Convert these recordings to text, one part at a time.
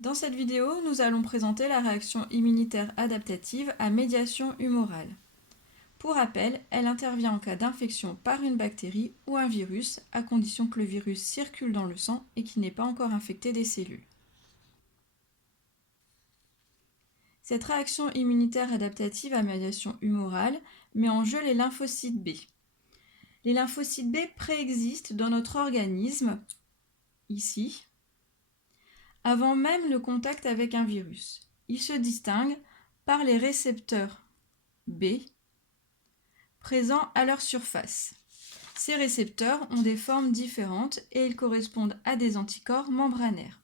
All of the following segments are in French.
Dans cette vidéo, nous allons présenter la réaction immunitaire adaptative à médiation humorale. Pour rappel, elle intervient en cas d'infection par une bactérie ou un virus, à condition que le virus circule dans le sang et qu'il n'ait pas encore infecté des cellules. Cette réaction immunitaire adaptative à médiation humorale met en jeu les lymphocytes B. Les lymphocytes B préexistent dans notre organisme, ici, avant même le contact avec un virus. Ils se distinguent par les récepteurs B présents à leur surface. Ces récepteurs ont des formes différentes et ils correspondent à des anticorps membranaires.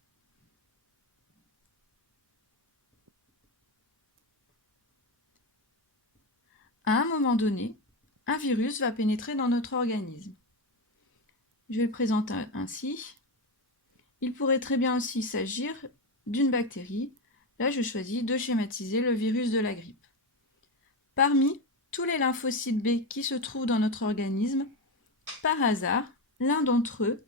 À un moment donné, un virus va pénétrer dans notre organisme. Je vais le présenter ainsi. Il pourrait très bien aussi s'agir d'une bactérie. Là, je choisis de schématiser le virus de la grippe. Parmi tous les lymphocytes B qui se trouvent dans notre organisme, par hasard, l'un d'entre eux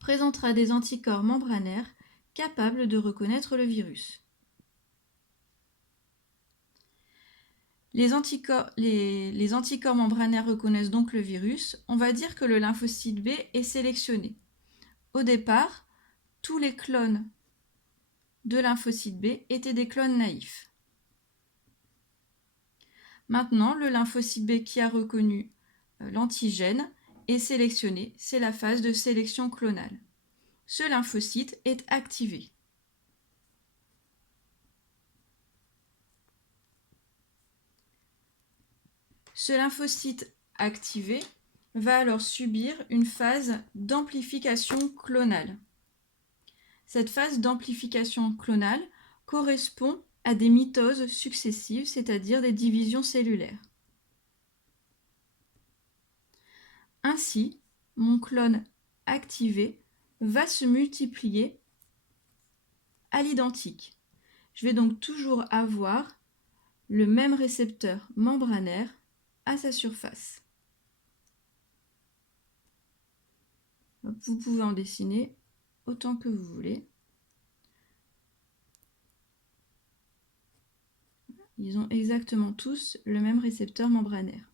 présentera des anticorps membranaires capables de reconnaître le virus. Les anticorps membranaires reconnaissent donc le virus. On va dire que le lymphocyte B est sélectionné. Au départ, tous les clones de lymphocyte B étaient des clones naïfs. Maintenant, le lymphocyte B qui a reconnu l'antigène est sélectionné. C'est la phase de sélection clonale. Ce lymphocyte est activé. Ce lymphocyte activé va alors subir une phase d'amplification clonale. Cette phase d'amplification clonale correspond à des mitoses successives, c'est-à-dire des divisions cellulaires. Ainsi, mon clone activé va se multiplier à l'identique. Je vais donc toujours avoir le même récepteur membranaire à sa surface. Vous pouvez en dessiner autant que vous voulez. Ils ont exactement tous le même récepteur membranaire.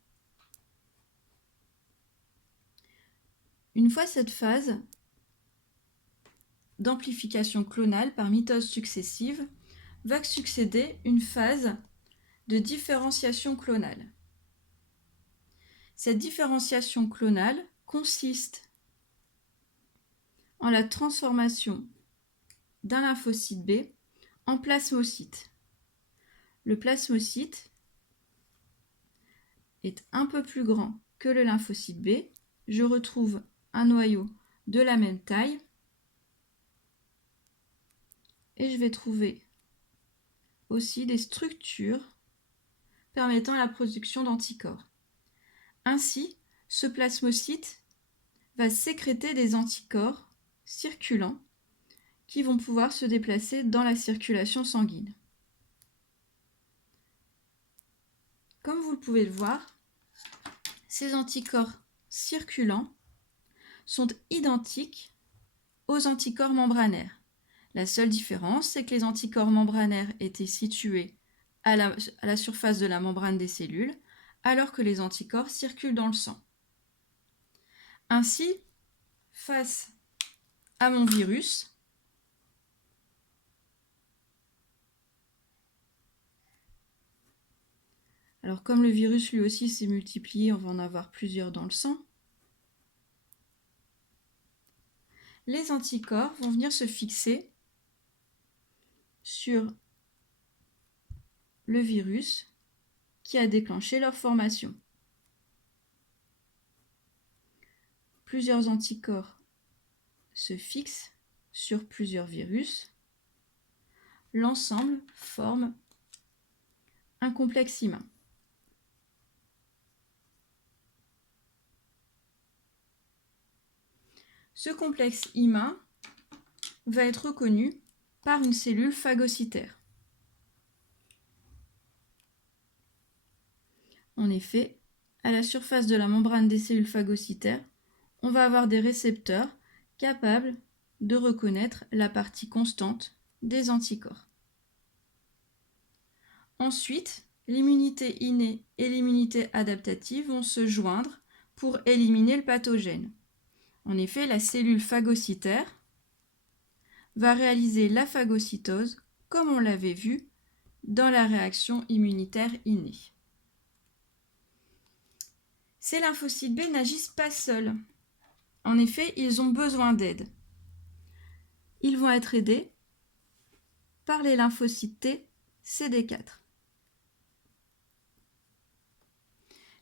Une fois cette phase d'amplification clonale par mitose successive, va succéder une phase de différenciation clonale. Cette différenciation clonale consiste en la transformation d'un lymphocyte B en plasmocyte. Le plasmocyte est un peu plus grand que le lymphocyte B. Je retrouve un noyau de la même taille et je vais trouver aussi des structures permettant la production d'anticorps. Ainsi, ce plasmocyte va sécréter des anticorps circulants qui vont pouvoir se déplacer dans la circulation sanguine. Comme vous pouvez le voir, ces anticorps circulants sont identiques aux anticorps membranaires. La seule différence, c'est que les anticorps membranaires étaient situés à la surface de la membrane des cellules, alors que les anticorps circulent dans le sang. Ainsi, face à mon virus, alors comme le virus lui aussi s'est multiplié, on va en avoir plusieurs dans le sang, les anticorps vont venir se fixer sur le virus qui a déclenché leur formation. Plusieurs anticorps se fixent sur plusieurs virus. L'ensemble forme un complexe immun. Ce complexe immun va être reconnu par une cellule phagocytaire. En effet, à la surface de la membrane des cellules phagocytaires, on va avoir des récepteurs capables de reconnaître la partie constante des anticorps. Ensuite, l'immunité innée et l'immunité adaptative vont se joindre pour éliminer le pathogène. En effet, la cellule phagocytaire va réaliser la phagocytose, comme on l'avait vu dans la réaction immunitaire innée. Ces lymphocytes B n'agissent pas seuls. En effet, ils ont besoin d'aide. Ils vont être aidés par les lymphocytes T CD4.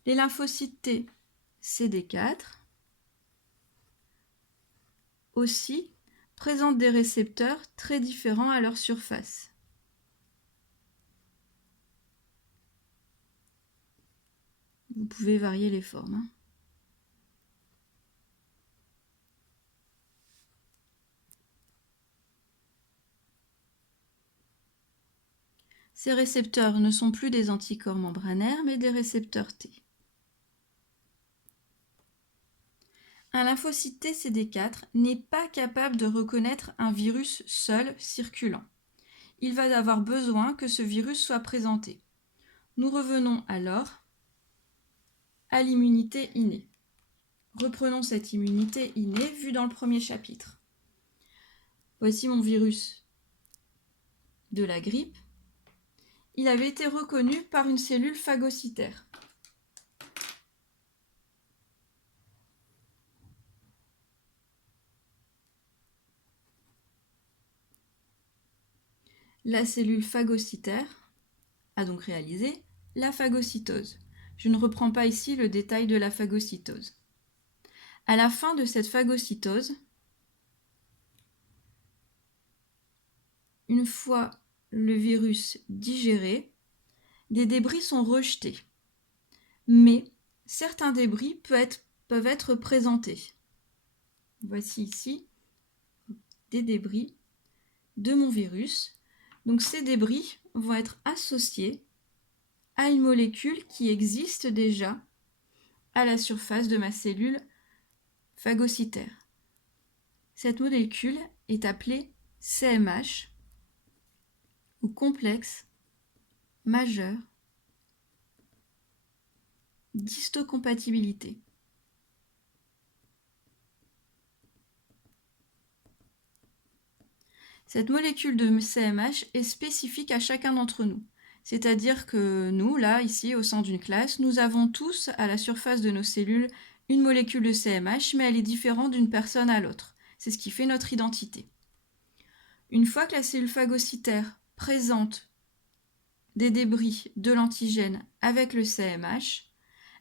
Les lymphocytes T CD4 aussi présentent des récepteurs très différents à leur surface. Vous pouvez varier les formes. Ces récepteurs ne sont plus des anticorps membranaires, mais des récepteurs T. Un lymphocyte T CD4 n'est pas capable de reconnaître un virus seul circulant. Il va avoir besoin que ce virus soit présenté. Nous revenons alors à l'immunité innée. Reprenons cette immunité innée vue dans le premier chapitre. Voici mon virus de la grippe. Il avait été reconnu par une cellule phagocytaire. La cellule phagocytaire a donc réalisé la phagocytose. Je ne reprends pas ici le détail de la phagocytose. À la fin de cette phagocytose, une fois le virus digéré, des débris sont rejetés. Mais certains débris peuvent être présentés. Voici ici des débris de mon virus. Donc ces débris vont être associés à une molécule qui existe déjà à la surface de ma cellule phagocytaire. Cette molécule est appelée CMH ou complexe majeur d'histocompatibilité. Cette molécule de CMH est spécifique à chacun d'entre nous. C'est-à-dire que nous, là, ici, au sein d'une classe, nous avons tous, à la surface de nos cellules, une molécule de CMH, mais elle est différente d'une personne à l'autre. C'est ce qui fait notre identité. Une fois que la cellule phagocytaire présente des débris de l'antigène avec le CMH,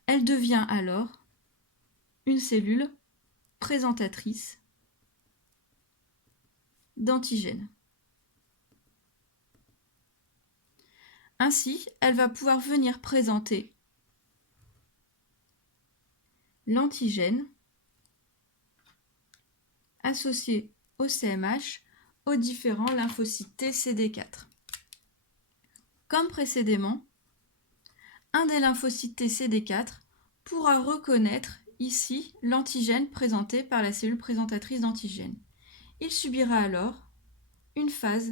elle devient alors une cellule présentatrice d'antigènes. Ainsi, elle va pouvoir venir présenter l'antigène associé au CMH aux différents lymphocytes T CD4. Comme précédemment, un des lymphocytes T CD4 pourra reconnaître ici l'antigène présenté par la cellule présentatrice d'antigène. Il subira alors une phase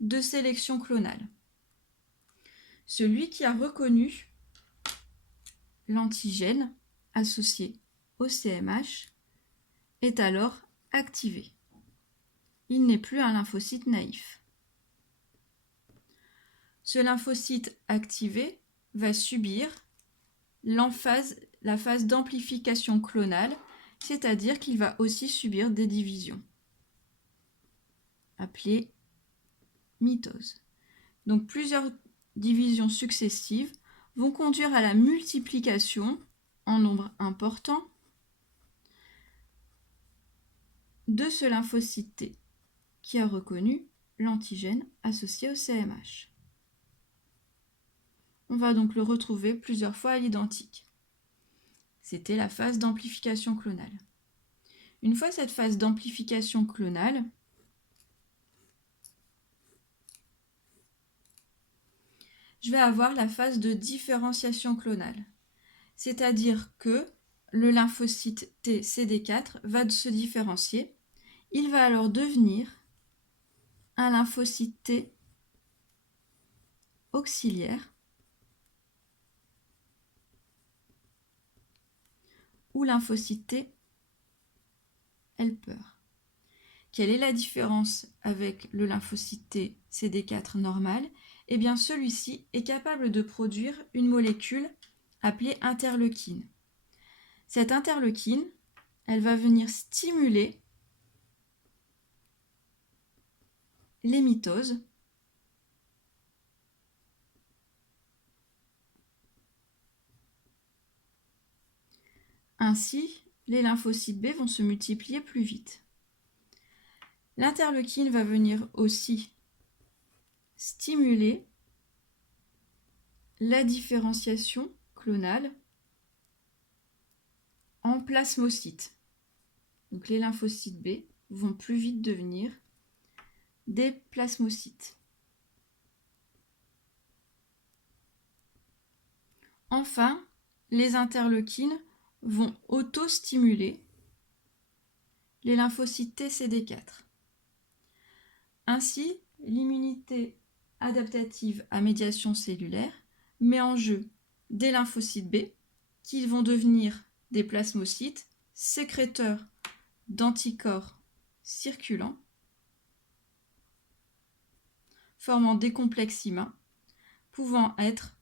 de sélection clonale. Celui qui a reconnu l'antigène associé au CMH est alors activé. Il n'est plus un lymphocyte naïf. Ce lymphocyte activé va subir la phase d'amplification clonale, c'est-à-dire qu'il va aussi subir des divisions, appelées mitoses. Donc plusieurs divisions successives vont conduire à la multiplication en nombre important de ce lymphocyte T qui a reconnu l'antigène associé au CMH. On va donc le retrouver plusieurs fois à l'identique. C'était la phase d'amplification clonale. Une fois cette phase d'amplification clonale, je vais avoir la phase de différenciation clonale. C'est-à-dire que le lymphocyte T CD4 va se différencier. Il va alors devenir un lymphocyte T auxiliaire ou lymphocyte T helper. Quelle est la différence avec le lymphocyte T CD4 normal? Eh bien, celui-ci est capable de produire une molécule appelée interleukine. Cette interleukine, elle va venir stimuler les mitoses ainsi, les lymphocytes B vont se multiplier plus vite. L'interleukine va venir aussi stimuler la différenciation clonale en plasmocytes. Donc les lymphocytes B vont plus vite devenir des plasmocytes. Enfin, les interleukines vont auto-stimuler les lymphocytes T CD4. Ainsi, l'immunité adaptative à médiation cellulaire met en jeu des lymphocytes B qui vont devenir des plasmocytes sécréteurs d'anticorps circulants, formant des complexes IMA pouvant être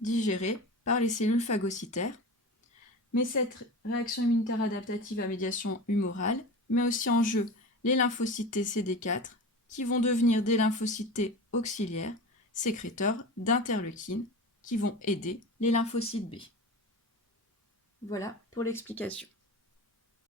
digérés par les cellules phagocytaires. Mais cette réaction immunitaire adaptative à médiation humorale met aussi en jeu les lymphocytes T CD4 qui vont devenir des lymphocytes T auxiliaires sécréteurs d'interleukines qui vont aider les lymphocytes B. Voilà pour l'explication.